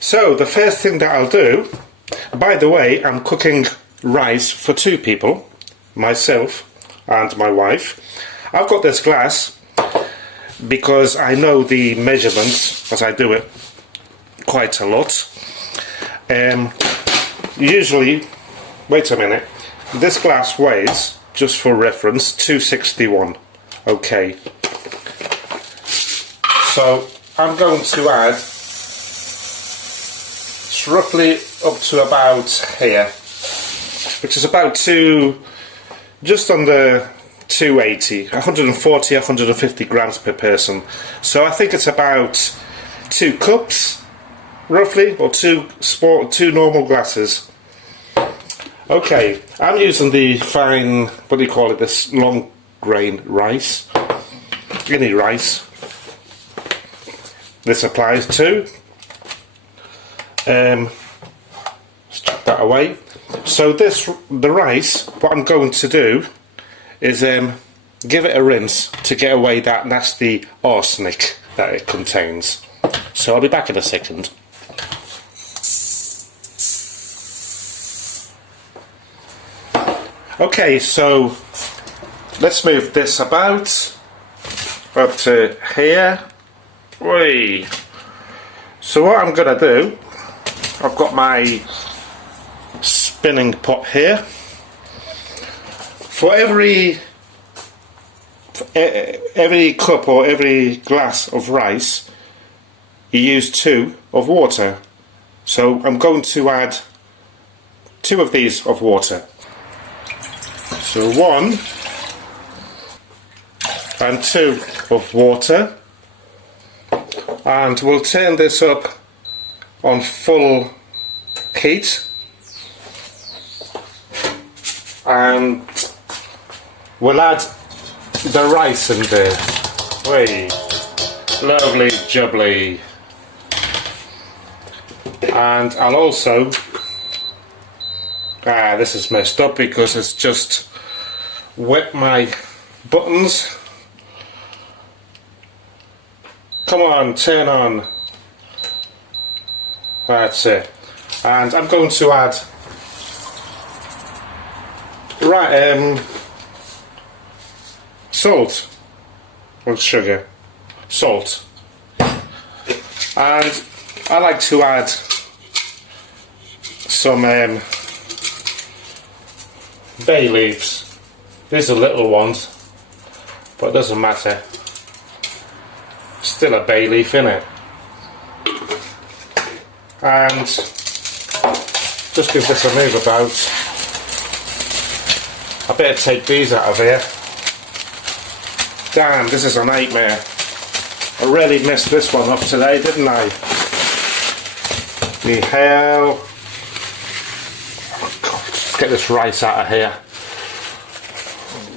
So the first thing that I'll do, by the way, I'm cooking rice for 2 people, myself and my wife. I've got this glass because I know the measurements as I do it quite a lot. Usually, wait a minute, this glass weighs, just for reference, 261. Okay. So I'm going to add, it's roughly up to about here, which is about just under 280, 140, 150 grams per person. So I think it's about 2 cups, roughly, or two normal glasses. Okay, I'm using the fine, what do you call it, this long grain rice, any rice. This applies to. Let's chuck that away. So the rice, what I'm going to do is give it a rinse to get away that nasty arsenic that it contains. So I'll be back in a second. Okay, so let's move this about up to here. Whee. So what I'm gonna do, I've got my spinning pot here. For every cup or every glass of rice, you use 2 of water. So I'm going to add 2 of these of water. So 1 and 2 of water. And we'll turn this up on full heat, and we'll add the rice in there. Whey, lovely jubbly. And I'll also, this is messed up because it's just wet my buttons. Come on, turn on. That's it. And I'm going to add salt or sugar. Salt. And I like to add some bay leaves. These are little ones, but it doesn't matter. Still a bay leaf in it. And just give this a move about. I better take these out of here. Damn, this is a nightmare. I really messed this one up today, didn't I? The hell. Oh God, let's get this rice out of here.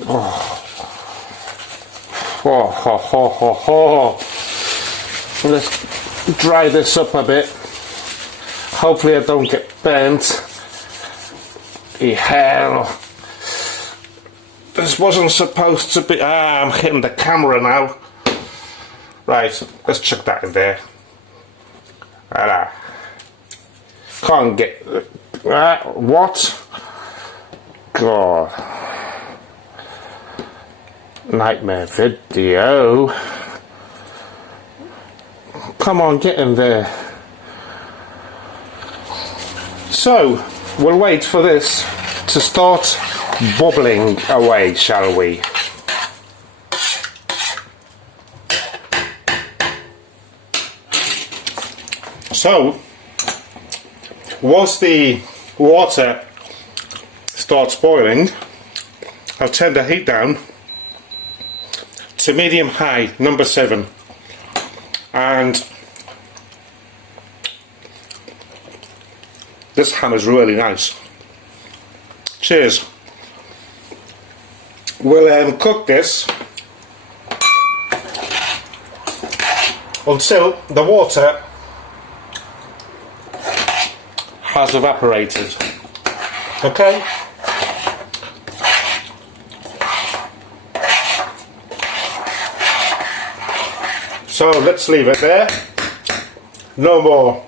Oh. Oh, ho, ho, ho, ho. Let's dry this up a bit. Hopefully I don't get burnt. The hell. This wasn't supposed to be. I'm hitting the camera now. Right, let's chuck that in there. Can't get. What? God. Nightmare video. Come on, get in there. So, we'll wait for this to start bubbling away, shall we? So, once the water starts boiling, I'll turn the heat down to medium high, number 7. And this ham is really nice. Cheers. We'll cook this until the water has evaporated. Okay? So let's leave it there. No more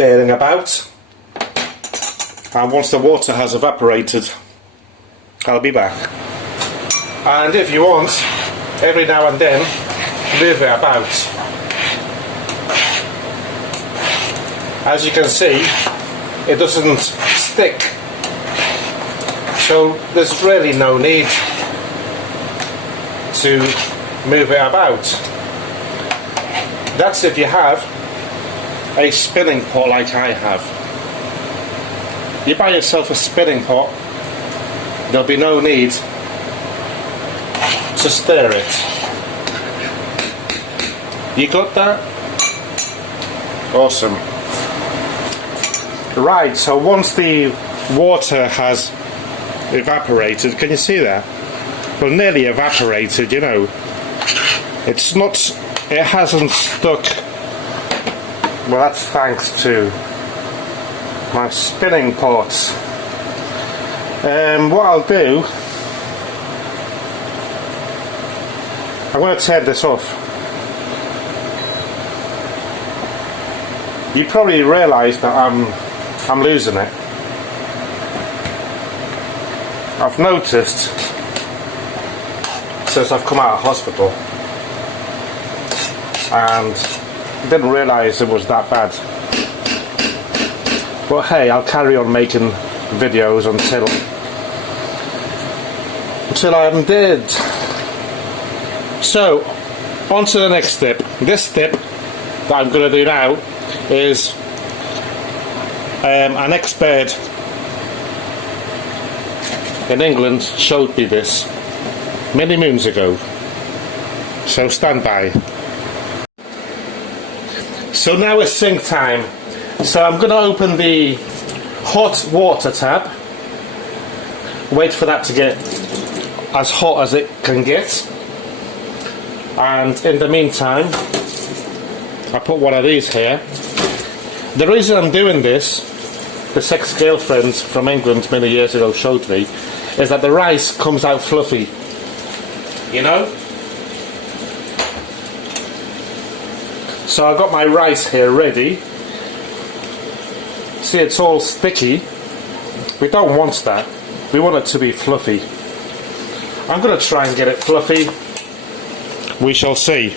stirring about, and once the water has evaporated, I'll be back. And if you want, every now and then, move it about. As you can see, it doesn't stick, so there's really no need to move it about. That's if you have a spinning pot like I have. You buy yourself a spinning pot, there'll be no need to stir it. You got that? Awesome. Right, so once the water has evaporated, can you see that? Well, nearly evaporated, you know. It's not, it hasn't stuck. Well, that's thanks to my spinning pot. What I'll do, I'm going to turn this off. You probably realise that I'm losing it. I've noticed since I've come out of hospital, and didn't realise it was that bad. But hey, I'll carry on making videos until I'm dead. So, on to the next step. This step that I'm going to do now is an expert in England showed me this many moons ago. So stand by. So now it's sink time. So I'm going to open the hot water tap, wait for that to get as hot as it can get, and in the meantime I put one of these here. The reason I'm doing this, this ex-girlfriend from England many years ago showed me, is that the rice comes out fluffy, you know? So I've got my rice here ready. See, it's all sticky. We don't want that. We want it to be fluffy. I'm going to try and get it fluffy. We shall see.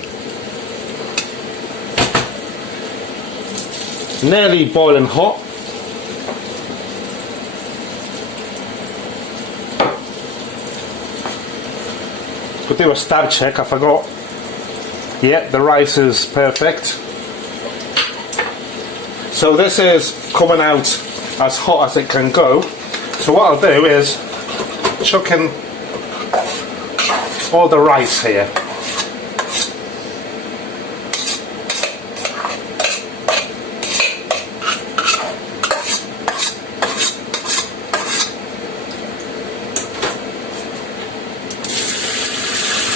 Nearly boiling hot. We'll do a stab check, I forgot. Yeah, the rice is perfect. So this is coming out as hot as it can go. So what I'll do is chuck in all the rice here.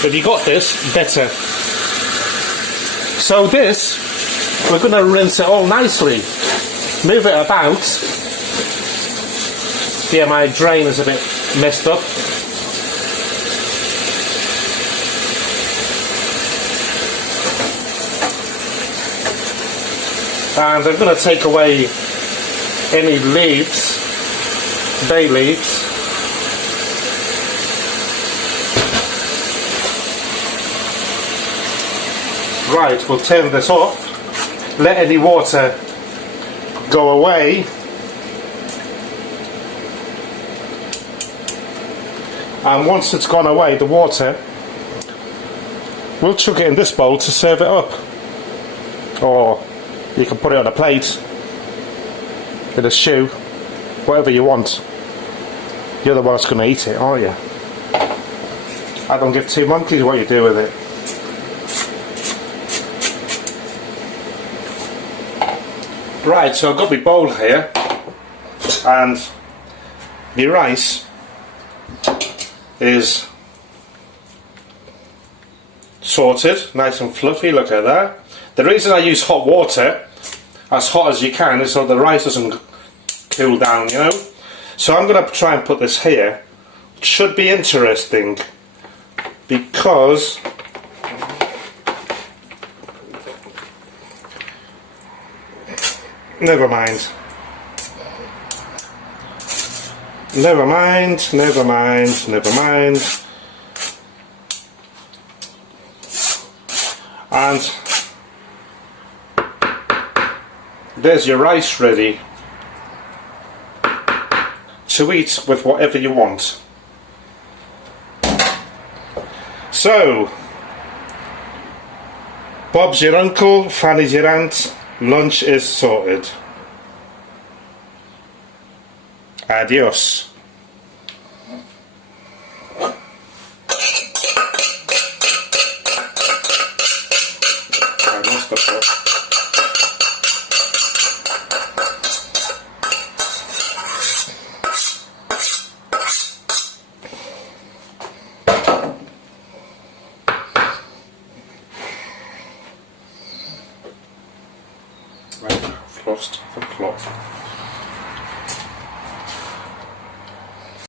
If you got this, better. So this, we're going to rinse it all nicely. Move it about. Yeah, my drain is a bit messed up. And I'm going to take away any leaves, bay leaves. Right, we'll turn this off, let any water go away, and once it's gone away, the water, we'll chuck it in this bowl to serve it up, or you can put it on a plate, in a shoe, whatever you want. You're the one that's going to eat it, aren't you? I don't give two monkeys what you do with it. Right, so I've got my bowl here, and my rice is sorted, nice and fluffy, look at that. The reason I use hot water, as hot as you can, is so the rice doesn't cool down, you know. So I'm going to try and put this here. It should be interesting, because Never mind. Never mind, never mind, never mind. And there's your rice ready to eat with whatever you want. So, Bob's your uncle, Fanny's your aunt, lunch is sorted. Adios. I lost the pot. Right, I've lost the plot.